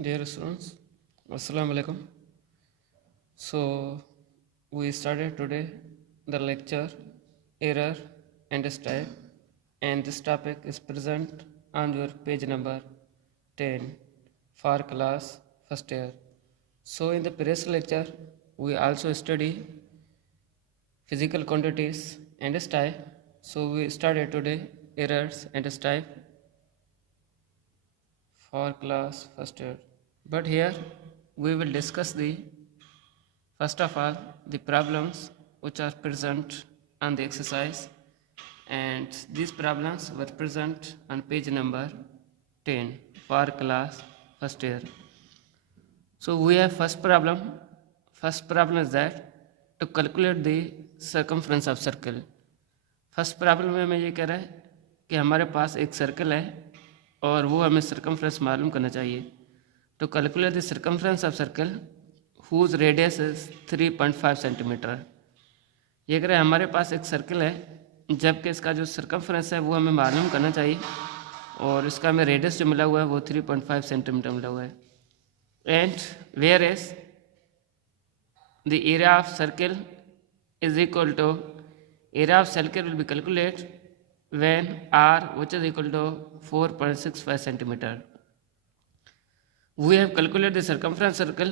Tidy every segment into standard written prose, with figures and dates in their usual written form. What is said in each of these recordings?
Dear students, Assalamu alaikum. So, we started today the lecture Error and Style, and this topic is present on your page number 10 for class first year. So, in the previous lecture, we also study physical quantities and style. So, we started today errors and style for class first year. But here we will discuss the first of all the problems which are present on the exercise, and these problems were present on page number 10 for class first year. So we have first problem. First problem is that to calculate the circumference of circle. First problem में हमें ये कह रहा है कि हमारे पास एक circle है और वो हमें सर्कमफ्रेंस मालूम करना चाहिए. To calculate the circumference of circle whose radius is 3.5 centimetre. ये कह रहा है हमारे पास एक सर्कल है जबकि इसका जो सर्कमफ्रेंस है वो हमें मालूम करना चाहिए और इसका हमें रेडियस जो मिला हुआ है वो 3.5 सेंटीमीटर मिला हुआ है. And where is the area of circle is equal to area of circle will be calculated when r which is equal to 4.65 centimeter. We have calculated the circumference circle.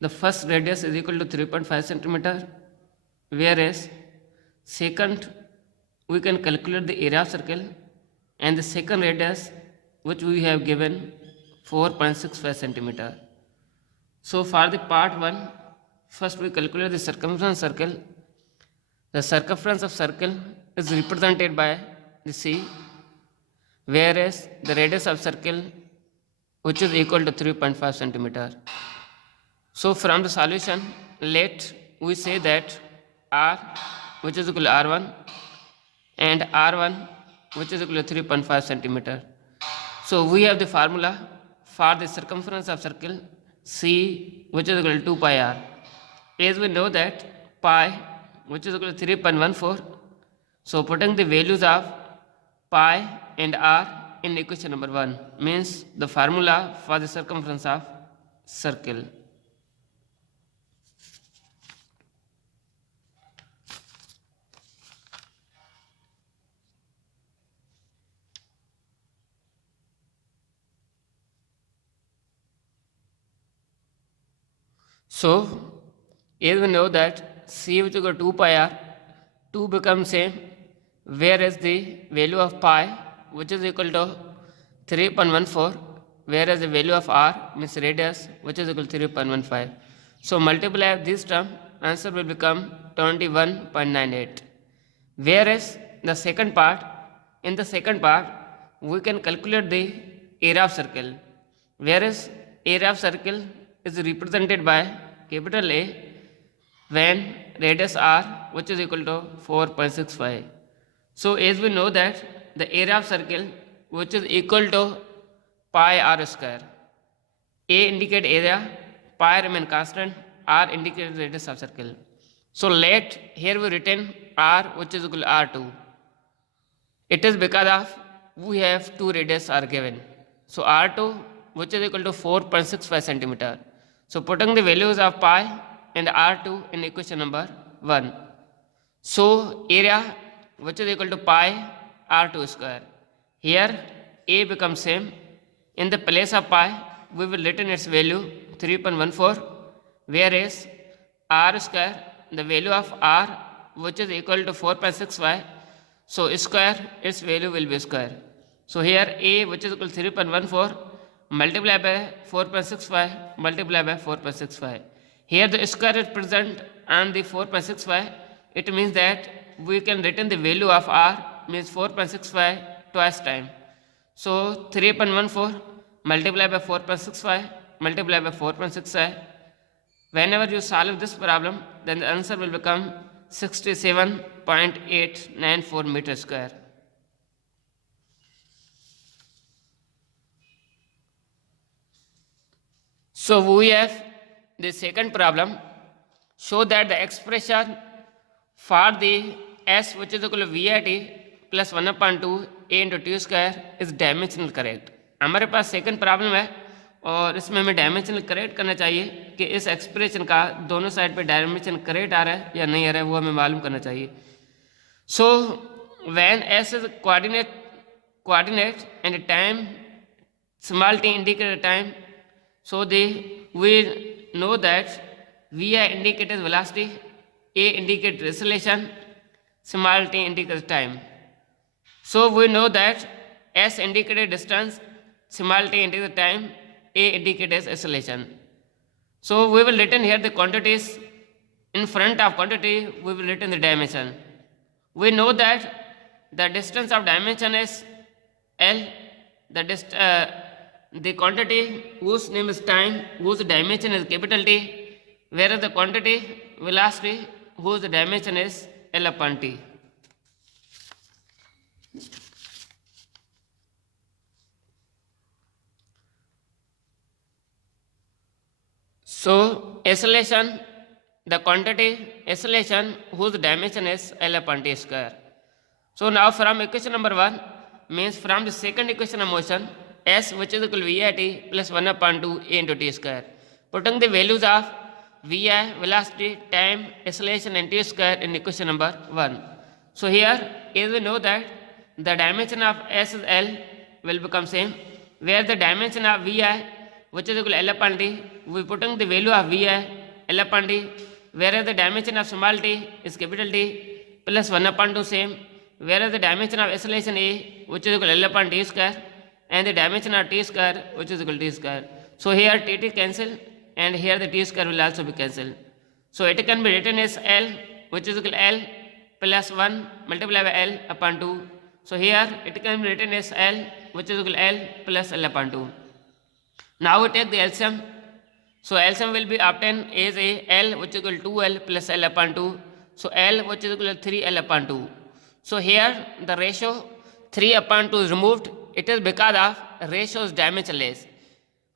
The first radius is equal to 3.5 centimeter, whereas second we can calculate the area of circle and the second radius which we have given 4.65 centimeter. So for the part 1, first we calculate the circumference circle. The circumference of circle is represented by the C, whereas the radius of circle which is equal to 3.5 centimeter. So from the solution, let we say that R which is equal to R1 and R1 which is equal to 3.5 centimeter. So we have the formula for the circumference of circle C which is equal to 2 pi R. As we know that pi which is equal to 3.14. So putting the values of pi and r in equation number 1 means the formula for the circumference of circle. So as we know that C which is equal to 2 pi r, 2 becomes same, whereas the value of pi which is equal to 3.14, whereas the value of r means radius which is equal to 3.15. So multiply this term, answer will become 21.98. Whereas the second part, in the second part we can calculate the area of circle, whereas area of circle is represented by capital A when radius r which is equal to 4.65. So as we know that the area of circle which is equal to pi r square, A indicate area, pi remain constant, r indicate radius of circle. So let here we written r which is equal to r2. It is because of we have two radius are given. So r2 which is equal to 4.65 centimeter. So putting the values of pi and r2 in equation number 1. So area which is equal to pi r2 square. Here A becomes same. In the place of pi we will written its value 3.14, whereas r square the value of r which is equal to 4.65. So square its value will be square. So here A which is equal to 3.14 multiply by 4.65 multiply by 4.65. Here the square is present on the 4.65. It means that we can written the value of r means 4.65 twice time. So 3.14 multiply by 4.65 multiply by 4.65. Whenever you solve this problem, then the answer will become 67.894 meter square. So we have the second problem. Show that the expression for the s which is equal to v at plus 1/2 a into t square is dimensional correct. हमारे पास second problem है और इसमें हमें dimension correct करना चाहिए कि इस expression का दोनों साइड पे डायमेंशन करेक्ट आ रहा है या नहीं आ रहा है, वो हमें मालूम करना चाहिए. So when S is coordinate and time small t indicate time, so we know that vi indicates velocity, a indicates acceleration, small t indicates time. So we know that s indicates distance, small t indicates time, a indicates acceleration. So we will written here the quantities. In front of quantity we will written the dimension. We know that the distance of dimension is L, the quantity whose name is time, whose dimension is capital T, whereas the quantity velocity whose dimension is L upon T. So acceleration, the quantity acceleration whose dimension is L upon T square. So now from equation number 1 means from the second equation of motion, s which is equal to vi t plus 1 upon 2 a into t square. Putting the values of vi, velocity, time, acceleration and t square in equation number 1. So here as we know that the dimension of s is L will become same, where the dimension of vi which is equal to L upon t, we putting the value of vi L upon t, whereas the dimension of small t is capital T plus 1 upon 2 same, whereas the dimension of acceleration a which is equal to L upon t square and the dimension of t square which is equal to t square. So here t cancel and here the t square will also be cancelled. So it can be written as L which is equal to L plus 1 multiplied by L upon 2. So here it can be written as L which is equal to L plus L upon 2. Now we take the LCM. So LCM will be obtained as a L which is equal to 2L plus L upon 2. So L which is equal to 3L upon 2. So here the ratio 3 upon 2 is removed. It is because of ratio is dimensionless.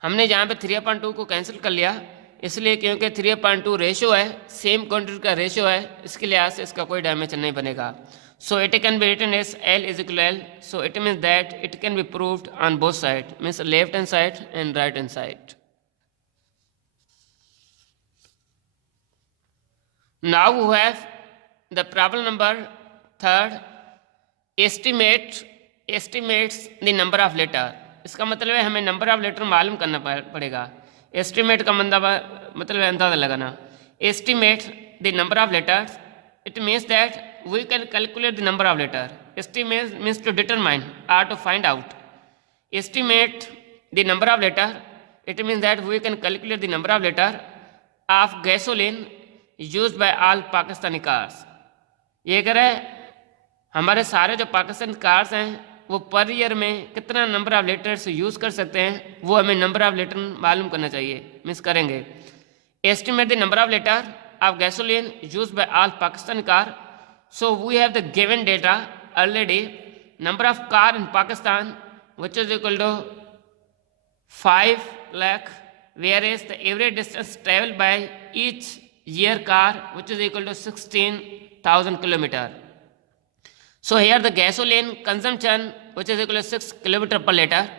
हमने जहाँ पे 3 upon 2 को cancel कर लिया इसलिए क्योंकि 3 upon 2 ratio है, same quantity का रेशियो है, इसके लिहाज से इसका कोई डायमेंशन नहीं बनेगा. So it can be written as L is equal to L. So it means that it can be proved on both sides, means left hand side and right hand side. Now we have the problem number 3rd. estimates the number of letter. इसका मतलब है हमें number of letter मालूम करना पड़ेगा. Estimate का मतलब है अंदाजा लगाना. Estimate the number of letters, it means that we can calculate the number of letter. Estimate means to determine or to find out. Estimate the number of letter, it means that we can calculate the number of letter of gasoline used by all Pakistani cars. ये कह रहा है हमारे सारे जो Pakistan cars हैं वो per year में कितना नंबर ऑफ लेटर्स यूज़ कर सकते हैं, वो हमें नंबर ऑफ लेटर मालूम करना चाहिए. मिस करेंगे. Estimate the number of litre of gasoline used by all Pakistan car. So we have the given data already. Number of car in Pakistan which is equal to 5 lakh, whereas the average distance traveled by each year car which is equal to 16,000 kilometer. So here the gasoline consumption which is equal to 6 kilometer per liter.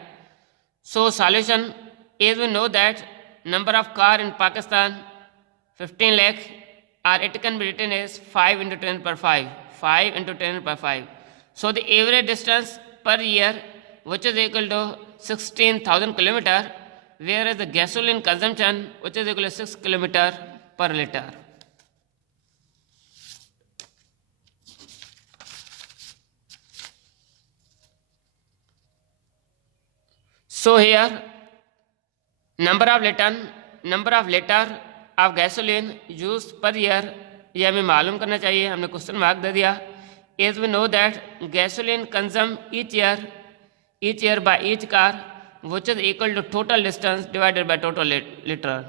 So solution, as we know that number of car in Pakistan 15 lakh, or it can be written as 5 into 10 per 5, 5 into 10 per 5. So the average distance per year which is equal to 16,000 kilometer, whereas the gasoline consumption which is equal to 6 kilometer per liter. So here number of liter of gasoline used per year, ये हमें मालूम करना चाहिए. हमने question mark दे दिया. As we know that gasoline consumed each year by each car which is equal to total distance divided by total liter.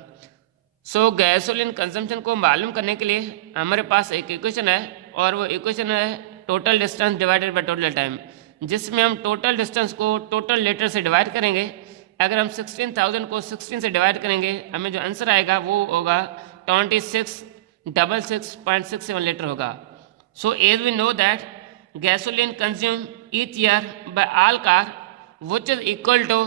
So gasoline consumption को मालूम करने के लिए हमारे पास एक इक्वेशन है और वो इक्वेशन है total distance divided by total time, जिसमें हम टोटल डिस्टेंस को टोटल लीटर से डिवाइड करेंगे. अगर हम 16,000 को 16 से डिवाइड करेंगे हमें जो आंसर आएगा वो होगा 2666.67 लीटर होगा. So as we know that gasoline consume each year by all car which is equal to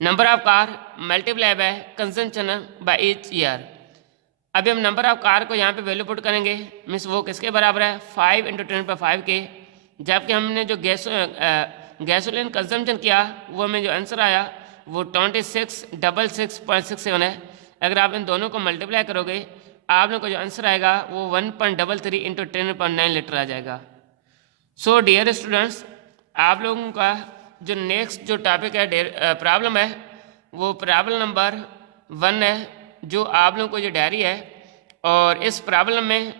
number of car multiply by consumption by each year. अभी हम नंबर ऑफ कार को यहाँ पे वैल्यू पुट करेंगे, means वो किसके बराबर है 5 × 10⁵ के, जबकि हमने जो गैसोलीन कंजम्पशन किया वो हमें जो आंसर आया वो 2666.67 है। अगर आप इन दोनों को मल्टीप्लाई करोगे आप लोगों को जो आंसर आएगा वो 1.33 × 10⁹ लीटर आ जाएगा। सो डियर स्टूडेंट्स, आप लोगों का जो नेक्स्ट जो टॉपिक है प्रॉब्लम है वो प्रॉब्लम नंबर 1 है, जो आप लोगों को जो डायरी है। और इस प्रॉब्लम में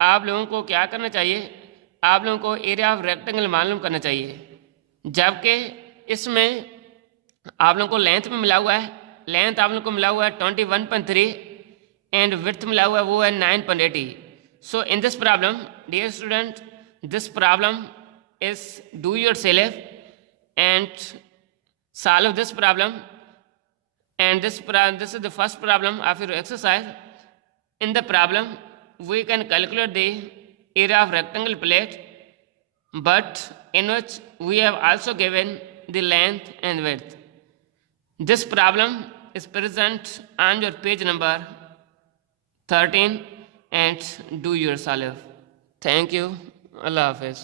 आप लोगों को क्या करना चाहिए, आप लोगों को एरिया ऑफ रेक्टेंगल मालूम करना चाहिए, जबकि इसमें आप लोगों को लेंथ में मिला हुआ है, लेंथ आप लोगों को मिला हुआ है 21.3 एंड विड्थ मिला हुआ है वो है 9.80। So in this problem dear student, this problem is do yourself and solve this problem, and this is the first problem of your exercise. In the problem we can calculate the area of rectangle plate, but in which we have also given the length and width. This problem is present on your page number 13 and do yourself. Thank you. Allah Hafiz.